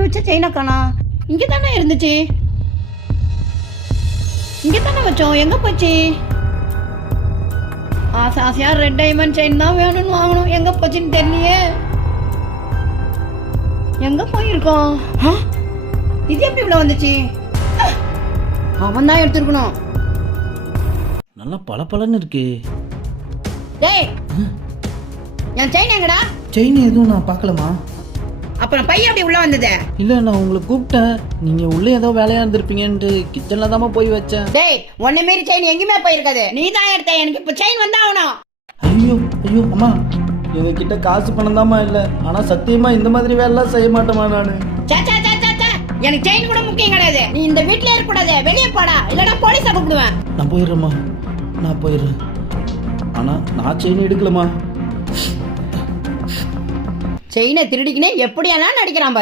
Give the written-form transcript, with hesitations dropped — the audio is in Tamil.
வாங்கி வச்ச செயினை காணா. இங்கே தானே இருந்துச்சு. இங்கே தானே வச்சோம். எங்கே போச்சு? ஆசை ஆசையாக ரெட் டைமண்ட் செயின் தான் வேணும்னு வாங்கணும். எங்கே போச்சுன்னு தெரியலையே. எங்கே போயிருக்கோம்? இது எப்படி இவ்வளோ வந்துச்சு? அவன் தான் எடுத்துருக்கணும். நல்லா பளபளன்னு இருக்கு. டேய், என் செயின் எங்கடா? செயின் எதுவும் நான் பார்க்கலமா. அப்புறம் பையன் அப்படி உள்ள வந்தது? இல்லை, நான் உங்களை கூப்பிட்டேன். நீங்கள் உள்ளே ஏதோ வேலையாக இருந்திருப்பீங்கன்ட்டு கிச்சனில் தாம்மா போய் வச்சேன். டேய், ஒன்ன மாரி செயின் எங்கேயுமே போயிருக்காது. நீ தான் எடுத்த. எனக்கு இப்போ செயின் வந்தாகணும். ஐயோ ஐயோ அம்மா, எங்ககிட்ட காசு பணம் தாம்மா இல்லை. ஆனால் சத்தியமாக இந்த மாதிரி வேலைலாம் செய்ய மாட்டேமா நான். எனக்கு செயின் கூட முக்கியம் கிடையாது. நீ இந்த வீட்டிலே இருக்கக்கூடாது. வெளியே போடா, இல்லைன்னா போலீஸை கூப்பிடுவேன். நான் போயிடுறேம்மா, நான் போயிடுறேன். ஆனால் நான் செயின் எடுக்கலம்மா. செயினை திருடிக்கினே எப்படியெல்லாம் நடிக்கிறான்.